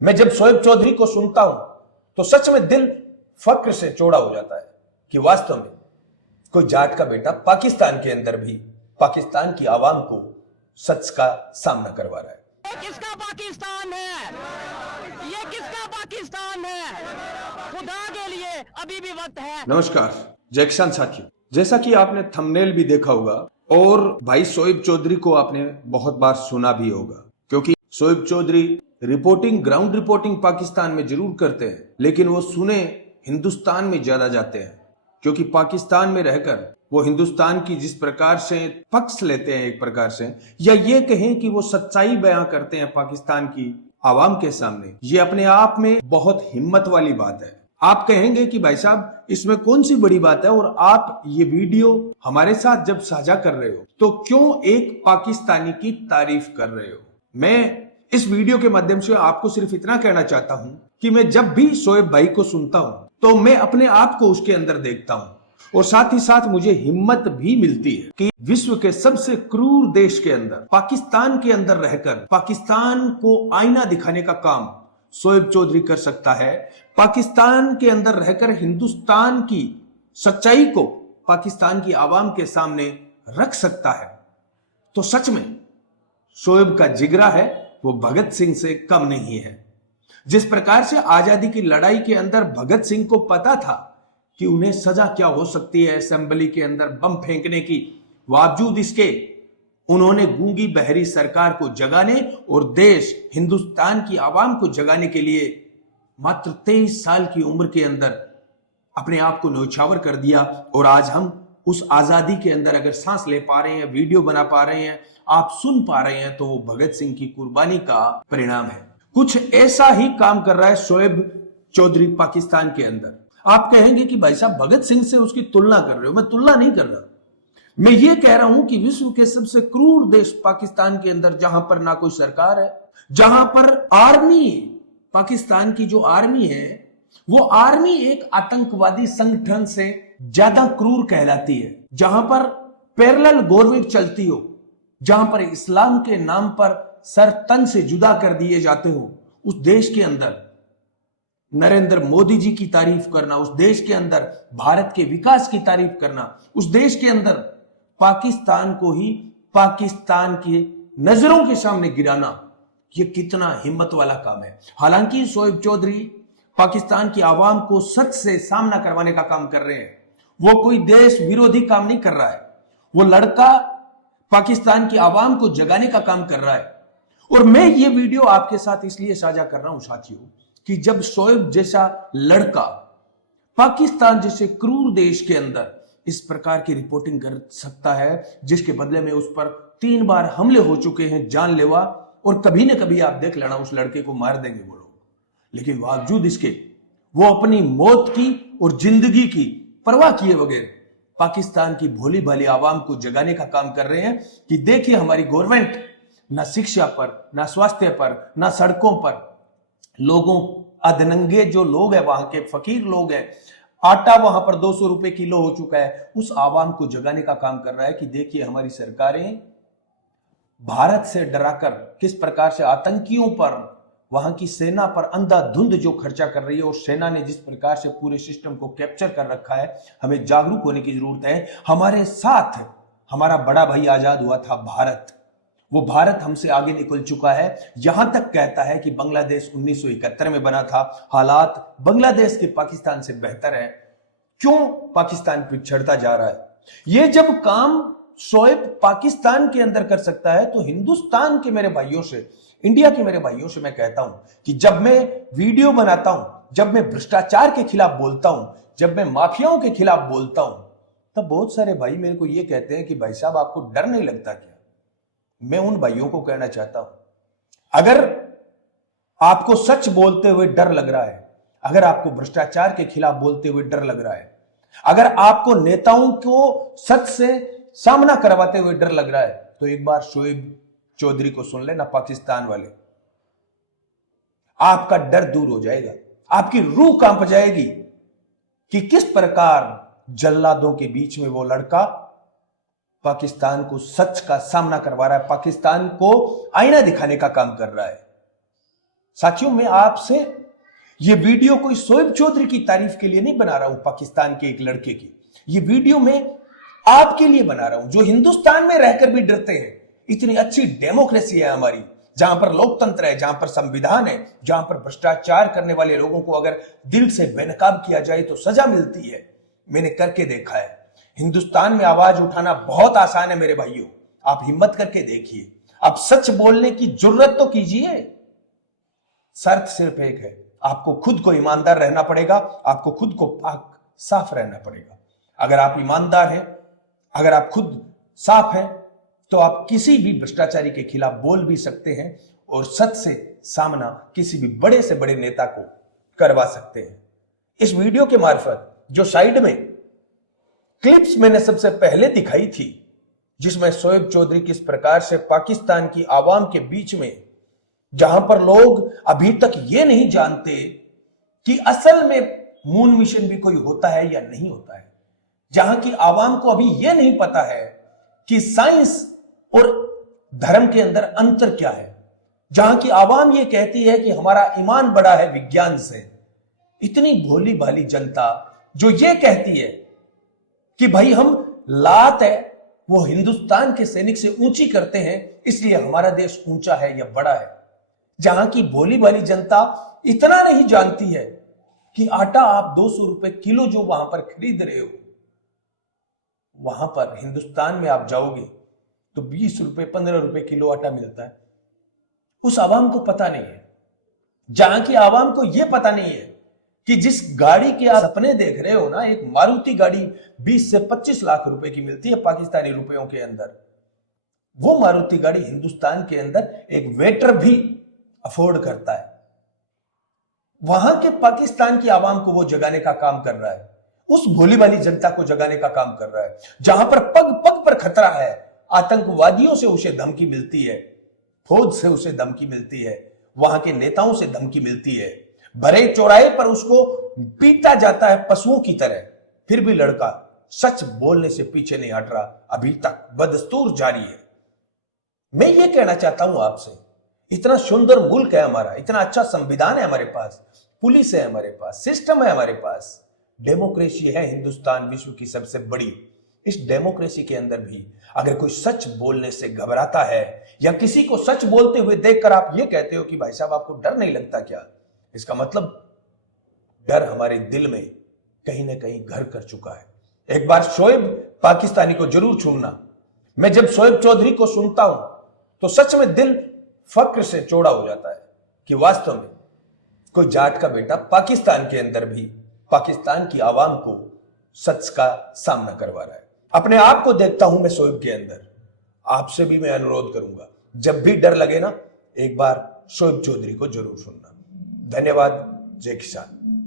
मैं जब शोएब चौधरी को सुनता हूं तो सच में दिल फक्र से चौड़ा हो जाता है कि वास्तव में कोई जाट का बेटा पाकिस्तान के अंदर भी पाकिस्तान की आवाम को सच का सामना करवा रहा है। ये किसका पाकिस्तान है? ये किसका पाकिस्तान है? खुदा के लिए अभी भी वक्त है। नमस्कार जय किसान साथियों, जैसा कि आपने थंबनेल भी देखा होगा और भाई शोएब चौधरी को आपने बहुत बार सुना भी होगा, क्योंकि Shoaib Chaudhry reporting, ground reporting Pakistan में जरूर करते हैं, लेकिन वो सुने हिंदुस्तान में ज्यादा जाते हैं, क्योंकि पाकिस्तान में रहकर वो हिंदुस्तान की जिस प्रकार से पक्ष लेते हैं, एक प्रकार से, या ये कहें कि वो सच्चाई बयां करते हैं पाकिस्तान की आवाम के सामने, ये अपने आप में बहुत हिम्मत वाली बात है। आप कहेंगे कि भाई साहब इसमें कौन सी बड़ी बात है, और आप ये वीडियो हमारे साथ जब साझा कर रहे हो तो क्यों एक पाकिस्तानी की तारीफ कर रहे हो। मैं इस वीडियो के माध्यम से आपको सिर्फ इतना कहना चाहता हूं कि मैं जब भी शोएब भाई को सुनता हूं तो मैं अपने आप को उसके अंदर देखता हूं, और साथ ही साथ मुझे हिम्मत भी मिलती है कि विश्व के सबसे क्रूर देश के अंदर, पाकिस्तान के अंदर रहकर पाकिस्तान को आईना दिखाने का काम शोएब चौधरी कर सकता है। पाकिस्तान के अंदर रहकर हिंदुस्तान की सच्चाई को पाकिस्तान की आवाम के सामने रख सकता है। तो सच में शोएब का जिगरा है वो भगत सिंह से कम नहीं है। जिस प्रकार से आजादी की लड़ाई के अंदर भगत सिंह को पता था कि उन्हें सजा क्या हो सकती है असेंबली के अंदर बम फेंकने की, बावजूद इसके उन्होंने गूंगी बहरी सरकार को जगाने और देश हिंदुस्तान की आवाम को जगाने के लिए मात्र 23 साल की उम्र के अंदर अपने आप को न्यौछावर कर दिया। और आज हम उस आजादी के अंदर अगर सांस ले पा रहे हैं, वीडियो बना पा रहे हैं, आप सुन पा रहे हैं, तो वो भगत सिंह की कुर्बानी का परिणाम है। कुछ ऐसा ही काम कर रहा है शोएब चौधरी पाकिस्तान के अंदर। आप कहेंगे कि भाई साहब भगत सिंह से उसकी तुलना कर रहे हो। मैं तुलना नहीं कर रहा, मैं ये कह रहा हूं कि विश्व के सबसे क्रूर देश पाकिस्तान के अंदर, जहां पर ना कोई सरकार है, जहां पर आर्मी, पाकिस्तान की जो आर्मी है वो आर्मी एक आतंकवादी संगठन से ज्यादा क्रूर कहलाती है, जहां पर पैरेलल गवर्नमेंट चलती हो, जहां पर इस्लाम के नाम पर सर तन से जुदा कर दिए जाते हो, उस देश के अंदर नरेंद्र मोदी जी की तारीफ करना, उस देश के अंदर भारत के विकास की तारीफ करना, उस देश के अंदर पाकिस्तान को ही पाकिस्तान की नजरों के सामने गिराना, ये कितना हिम्मत वाला काम है। हालांकि शोएब चौधरी पाकिस्तान की आवाम को सच से सामना करवाने का काम कर रहे हैं, वो कोई देश विरोधी काम नहीं कर रहा है। वो लड़का पाकिस्तान की आवाम को जगाने का काम कर रहा है। और मैं ये वीडियो आपके साथ इसलिए साझा कर रहा हूं साथियों कि जब शोएब जैसा लड़का पाकिस्तान जैसे क्रूर देश के अंदर इस प्रकार की रिपोर्टिंग कर सकता है, जिसके बदले में उस पर 3 बार हमले हो चुके हैं जानलेवा, और कभी ना कभी आप देख लेना उस लड़के को मार देंगे वो लोग, लेकिन बावजूद इसके वो अपनी मौत की और जिंदगी की परवाह किए बगैर पाकिस्तान की भोली भाली आवाम को जगाने का काम कर रहे हैं कि देखिए हमारी गवर्नमेंट ना शिक्षा पर, ना स्वास्थ्य पर, ना सड़कों पर, लोगों अधनंगे जो लोग हैं, वहां के फकीर लोग हैं, आटा वहां पर 200 रुपए किलो हो चुका है, उस आवाम को जगाने का काम कर रहा है कि देखिए हमारी सरकारें भारत से डराकर किस प्रकार से आतंकियों पर, वहां की सेना पर अंधाधुंध जो खर्चा कर रही है, और सेना ने जिस प्रकार से पूरे सिस्टम को कैप्चर कर रखा है। हमें जागरूक होने की जरूरत है। हमारे साथ हमारा बड़ा भाई आजाद हुआ था भारत, वो भारत हमसे आगे निकल चुका है। यहां तक कहता है कि बांग्लादेश 1971 में बना था, हालात बांग्लादेश के पाकिस्तान से बेहतर है। क्यों पाकिस्तान पिछड़ता जा रहा है? ये जब काम शोएब पाकिस्तान के अंदर कर सकता है, तो हिंदुस्तान के मेरे भाइयों से, इंडिया के मेरे भाइयों से मैं कहता हूं कि जब मैं वीडियो बनाता हूं, जब मैं भ्रष्टाचार के खिलाफ बोलता हूं, जब मैं माफियाओं के खिलाफ बोलता हूं, तब बहुत सारे भाई मेरे को यह कहते हैं कि भाई साहब आपको डर नहीं लगता क्या? मैं उन भाइयों को कहना चाहता हूं, अगर आपको सच बोलते हुए डर लग रहा है, अगर आपको भ्रष्टाचार के खिलाफ बोलते हुए डर लग रहा है, अगर आपको नेताओं को सच से सामना करवाते हुए डर लग रहा है, तो एक बार शोएब चौधरी को सुन लेना, पाकिस्तान वाले। आपका डर दूर हो जाएगा, आपकी रूह कांप जाएगी कि किस प्रकार जल्लादों के बीच में वो लड़का पाकिस्तान को सच का सामना करवा रहा है, पाकिस्तान को आईना दिखाने का काम कर रहा है। साथियों, मैं आपसे ये वीडियो कोई शोएब चौधरी की तारीफ के लिए नहीं बना रहा हूं, पाकिस्तान के एक लड़के की। ये वीडियो मैं आपके लिए बना रहा हूं जो हिंदुस्तान में रहकर भी डरते हैं। इतनी अच्छी डेमोक्रेसी है हमारी, जहां पर लोकतंत्र है, जहां पर संविधान है, जहां पर भ्रष्टाचार करने वाले लोगों को अगर दिल से बेनकाब किया जाए तो सजा मिलती है। मैंने करके देखा है। हिंदुस्तान में आवाज उठाना बहुत आसान है मेरे भाइयों, आप हिम्मत करके देखिए। आप सच बोलने की जुर्रत तो कीजिए। शर्त सिर्फ एक है, आपको खुद को ईमानदार रहना पड़ेगा, आपको खुद को पाक साफ रहना पड़ेगा। अगर आप ईमानदार हैं, अगर आप खुद साफ हैं, तो आप किसी भी भ्रष्टाचारी के खिलाफ बोल भी सकते हैं और सच से सामना किसी भी बड़े से बड़े नेता को करवा सकते हैं। इस वीडियो के मार्फत जो साइड में क्लिप्स मैंने सबसे पहले दिखाई थी, जिसमें शोएब चौधरी किस प्रकार से पाकिस्तान की आवाम के बीच में, जहां पर लोग अभी तक ये नहीं जानते कि असल में मून मिशन भी कोई होता है या नहीं होता है, जहां की आवाम को अभी यह नहीं पता है कि साइंस और धर्म के अंदर अंतर क्या है, जहां की आवाम यह कहती है कि हमारा ईमान बड़ा है विज्ञान से। इतनी भोली भाली जनता जो यह कहती है कि भाई हम लात है वो हिंदुस्तान के सैनिक से ऊंची करते हैं, इसलिए हमारा देश ऊंचा है या बड़ा है। जहां की भोली भाली जनता इतना नहीं जानती है कि आटा आप 200 रुपए किलो जो वहां पर खरीद रहे हो, वहां पर हिंदुस्तान में आप जाओगे तो 20 रुपए 15 रुपए किलो आटा मिलता है। उस आवाम को पता नहीं है। जहां की आवाम को यह पता नहीं है कि जिस गाड़ी के आप सपने देख रहे हो ना, एक मारुति गाड़ी 20 से 25 लाख रुपए की मिलती है पाकिस्तानी रुपयों के अंदर। वो मारुति गाड़ी हिंदुस्तान के अंदर एक वेटर भी अफोर्ड करता है। वहां के पाकिस्तान की आवाम को वो जगाने का काम कर रहा है, उस भोली भाली जनता को जगाने का काम कर रहा है। जहां पर पग पग पर खतरा है, आतंकवादियों से उसे धमकी मिलती है, फौज से उसे धमकी मिलती है, वहां के नेताओं से धमकी मिलती है, भरे चौराहे पर उसको पीटा जाता है पशुओं की तरह, फिर भी लड़का सच बोलने से पीछे नहीं हट रहा। अभी तक बदस्तूर जारी है। मैं ये कहना चाहता हूं आपसे, इतना सुंदर मुल्क है हमारा, इतना अच्छा संविधान है हमारे पास, पुलिस है हमारे पास, सिस्टम है हमारे पास, डेमोक्रेसी है हिंदुस्तान विश्व की सबसे बड़ी। इस डेमोक्रेसी के अंदर भी अगर कोई सच बोलने से घबराता है या किसी को सच बोलते हुए देखकर आप ये कहते हो कि भाई साहब आपको डर नहीं लगता क्या, इसका मतलब डर हमारे दिल में कहीं ना कहीं घर कर चुका है। एक बार शोएब पाकिस्तानी को जरूर चुनना। मैं जब शोएब चौधरी को सुनता हूं तो सच में दिल फक्र से चौड़ा हो जाता है कि वास्तव में कोई जाट का बेटा पाकिस्तान के अंदर भी पाकिस्तान की आवाम को सच का सामना करवा रहा है। अपने आप को देखता हूं मैं शोएब के अंदर। आपसे भी मैं अनुरोध करूंगा, जब भी डर लगे ना, एक बार शोएब चौधरी को जरूर सुनना। धन्यवाद। जय किसान।